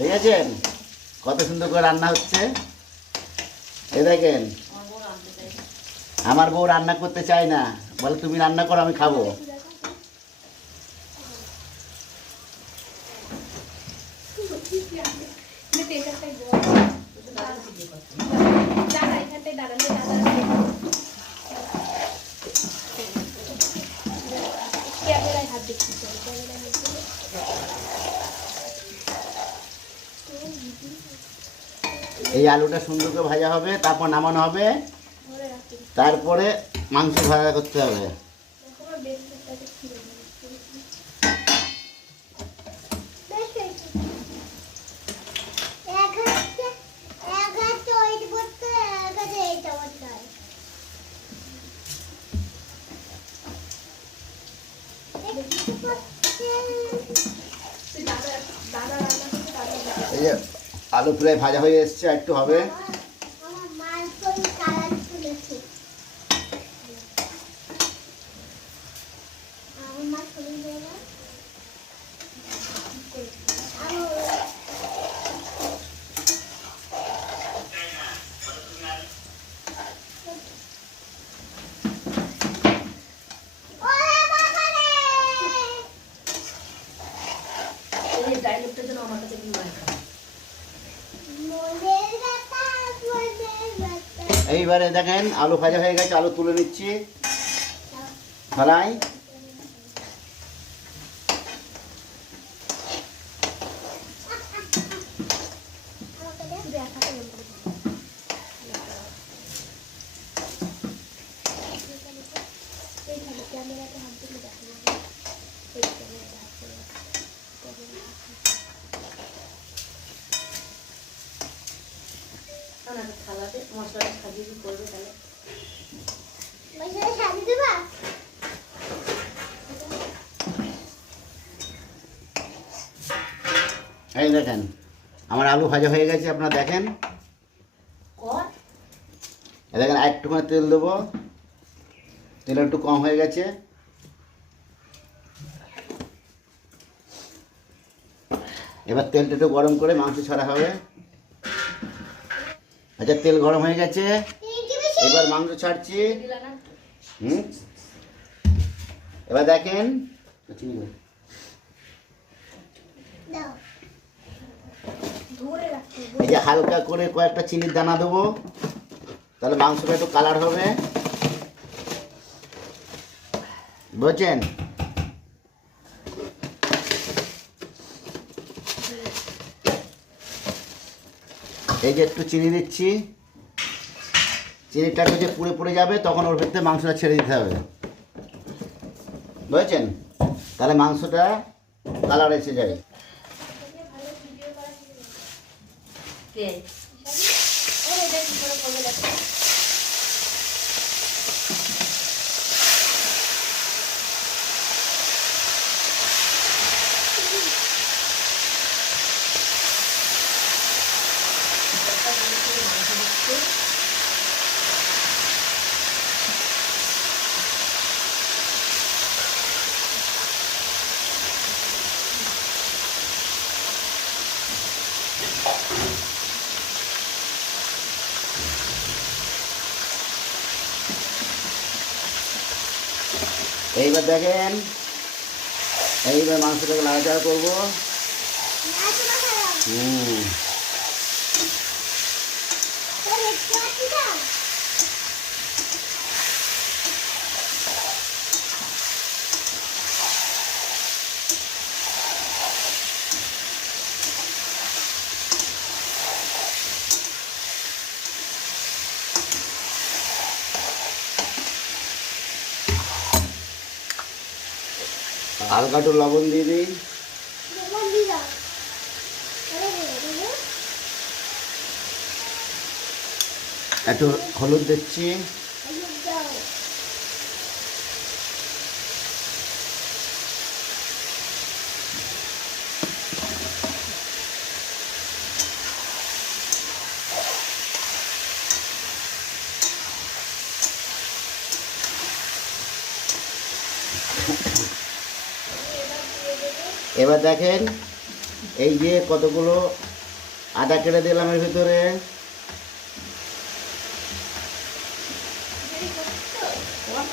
দেখেছেন কত সুন্দর করে রান্না হচ্ছে। এই দেখেন আমার বউ রান্না করতে চায় না, বলে তুমি রান্না করো আমি খাবো। এই আলুটা সুন্দর করে ভাজা হবে, তারপর নামানো হবে, তারপরে মাংস ভাজা করতে হবে। এই যে আলু প্রায় ভাজা হয়ে এসছে, একটু হবে। এইবারে দেখেন আলু ভাজা হয়ে গেছে, আলু তুলে নিচ্ছি থালায়। মশলাটা সাজিয়ে করবে তাহলে এই দেখেন আমার আলু ভাজা হয়ে গেছে, আপনারা দেখেন। দেখেন একটুখানি তেল দেবো, তেল একটু কম হয়ে গেছে। এবার তেলটা একটু গরম করে মাংস ছাড়া হবে। আচ্ছা তেল গরম হয়ে গেছে, এবার মাংস ছাড়ছি। এবার দেখেন এই যে হালকা করে কয়েকটা চিনির দানা দেবো, তাহলে মাংসটা একটু কালার হবে, বুঝছেন? এই যে একটু চিনি দিচ্ছি, চিনিটা যে পুড়ে পুড়ে যাবে তখন ওর ভিতরে মাংসটা ছেড়ে দিতে হবে, বুঝেছেন? তাহলে মাংসটা কালার এসে যায়। এইবার দেখেন এইবার মাংসটাকে নাড়াচাড়া করবো। হালকা একটু লবণ দিয়ে দিই, একটু হলুদ দিচ্ছি, এবার দেখেন এই যে কতগুলো আদা কেটে দিলাম এর ভিতরে।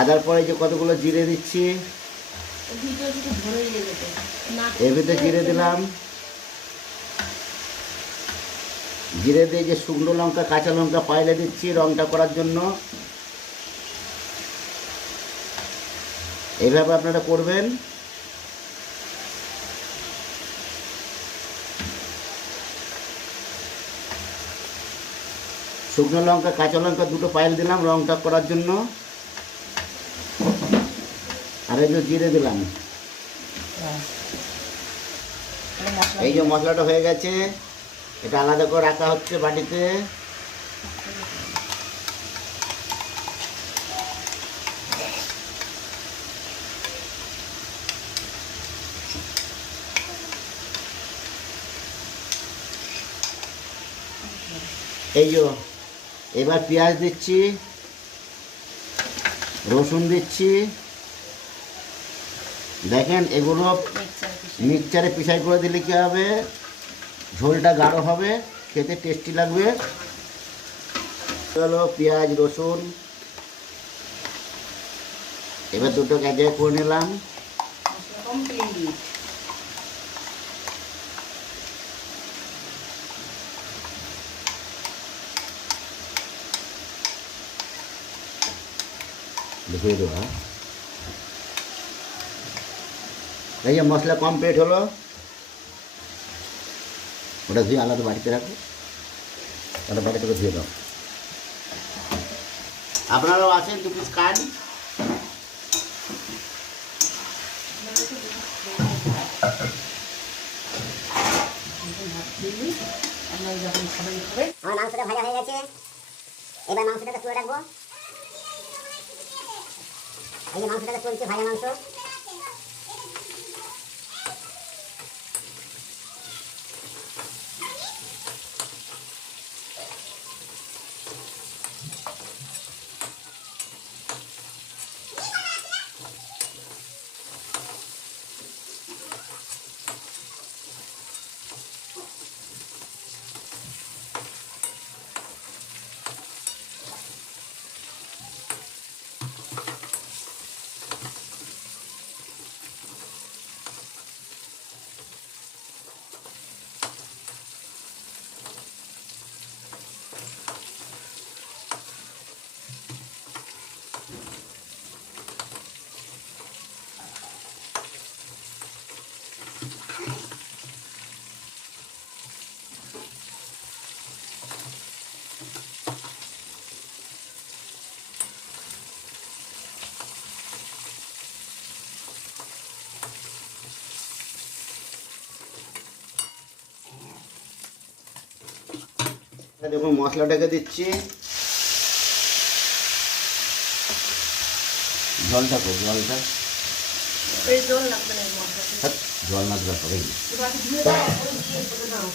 আদার পরে যে কতগুলো জিরে দিচ্ছি, ভিডিও শুধু ধরে নিয়ে যেতে না এর ভিতরে জিরে দিলাম। জিরে দিয়ে যে শুকনো লঙ্কা কাঁচা লঙ্কা পাইলে দিচ্ছি রংটা করার জন্য। এইভাবে আপনারা করবেন। শুকনো লঙ্কা কাঁচা লঙ্কা দুটো পাইল দিলাম রংটা করার জন্য। আর এই যে জিরে দিলাম। এই যে মশলাটা হয়ে গেছে, এটা আলাদা করে রাখা হচ্ছে বাটিতে। এই যে এবার পেঁয়াজ দিচ্ছি, রসুন দিচ্ছি। দেখেন এগুলো মিক্সচারে পিষাই করে দিলে কী হবে, ঝোলটা গাঢ় হবে, খেতে টেস্টি লাগবে। হলো পেঁয়াজ রসুন, এবার দুটো গ্যাজে করে নিলাম। কমপ্লিট। লিখিয়ে দেবো। এই যে মশলা কমপ্লিট হলো, ওটা ধুয়ে আলাদা বাড়িতে রাখো, ওটা বাড়ি থেকে ধুয়ে দাও। আপনারাও আছেন, দু পিস খান। আমার মাংসটা ভাজা হয়ে গেছে, এবার মাংসটাকে তুলে রাখবো। এই যে মাংসটাকে তুলছে, ভাজা মাংস। দেখুন মশলাটাকে দিচ্ছি, জলটা কো জলটা, এই জল লাগবে না, মশলা জল না দিলে হবে। এবার ধুয়ে দাও, পরে দিয়ে করে দাও।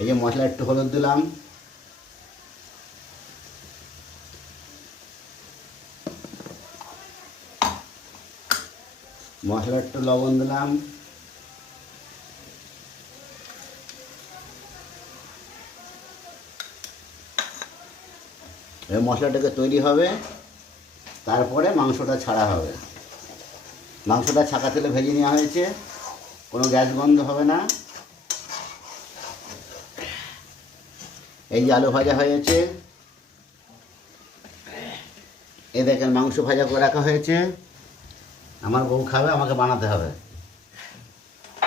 এই যে মশলা একটু হলুদ দিলাম, মশলা একটু লবণ দিলাম, এই মশলাটাকে তৈরি হবে, তারপরে মাংসটা ছাড়া হবে। মাংসটা ছাকা তেলে ভেজে নেওয়া হয়েছে, কোনো গ্যাস গন্ধ হবে না। এই যে আলু ভাজা হয়েছে, এ দেখেন মাংস ভাজা করে রাখা হয়েছে। আমার বউ খাবে, আমাকে বানাতে হবে,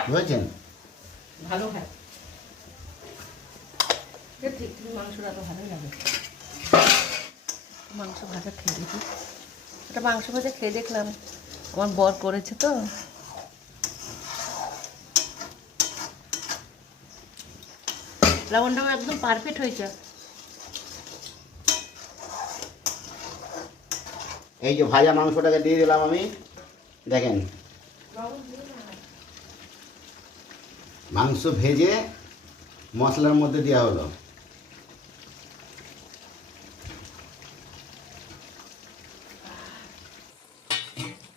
বুঝেছেন? ভালো খায় ঠিক ঠিক, মাংসটা তো ভালোই লাগে। মাংস ভাজা খেয়ে দেখি, একটা মাংস ভাজা খেয়ে দেখলাম, আমার বর করেছে তো। লবণটা একদম পারফেক্ট হয়েছে। এই যে ভাজা মাংসটাকে দিয়ে দিলাম আমি, দেখেন মাংস ভেজে মশলার মধ্যে দেওয়া হলো।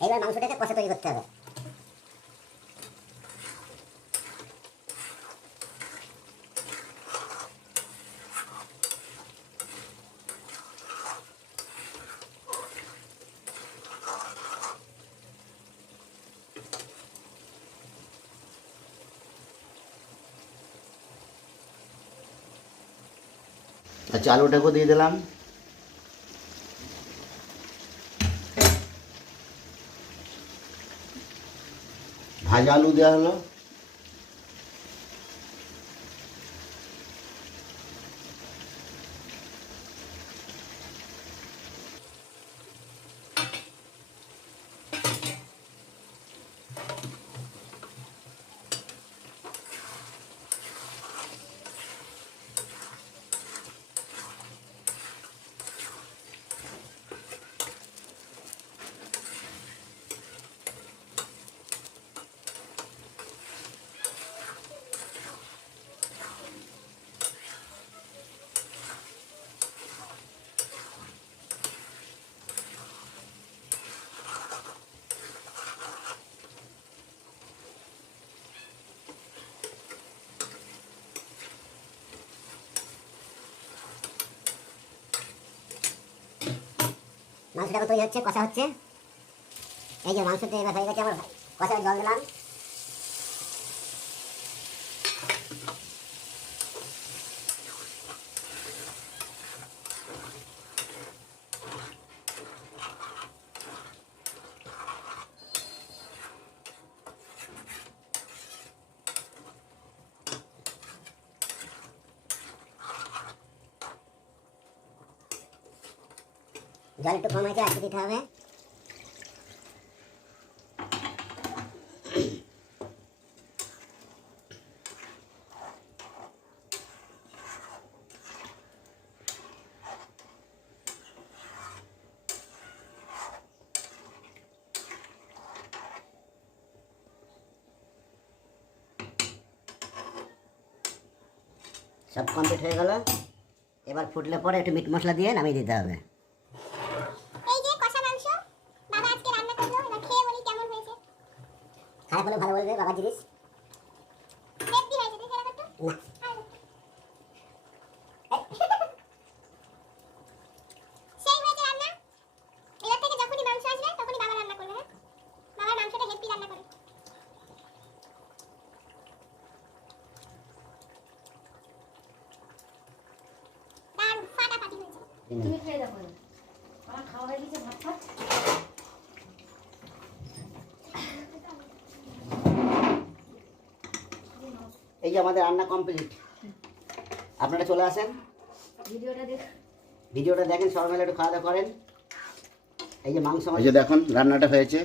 এইবার মাংসটাকে কষা তৈরি করতে হবে। আচ্ছা, আলুটাকেও দিয়ে দিলাম। ভাজা আলু দেওয়া হলো। মাংসটা এখন তৈরি হচ্ছে, কষা হচ্ছে। এই যে মাংসটা এবার হয়ে গেছে, আমার কষার জল দিলাম। জল একটু কম হয়েছে, আজকে দিতে হবে। সব কমপ্লিট হয়ে গেল। এবার ফুটলে পরে একটু মিট মশলা দিয়ে নামিয়ে দিতে হবে। এই যে কষা মাংস বাবা আজকে রান্না করলো, এবার খেয়ে বলি কেমন হয়েছে। খারাপ হলে ভালো বলবে, বাবা জিনিস। হেভি হয়েছে, দেখে রাখো তো। না, সেই হয়েছে রান্না। এবার থেকে যখনই মাংস আসবে তখনই বাবা রান্না করবে। হ্যাঁ, বাবার মাংসটা হেভি রান্না করে। দারুণ ফাটাফাটি হয়েছে। তুমি খেয়ে দেখো, আমার খাওয়া হয়ে গেছে, ভাত খাও। এই যে আমাদের রান্না কমপ্লিট। আপনারা চলে আসেন, ভিডিওটা দেখেন, সবাই মিলে একটু খাওয়া দাওয়া করেন। এই যে মাংস, এই যে দেখুন রান্নাটা হয়েছে।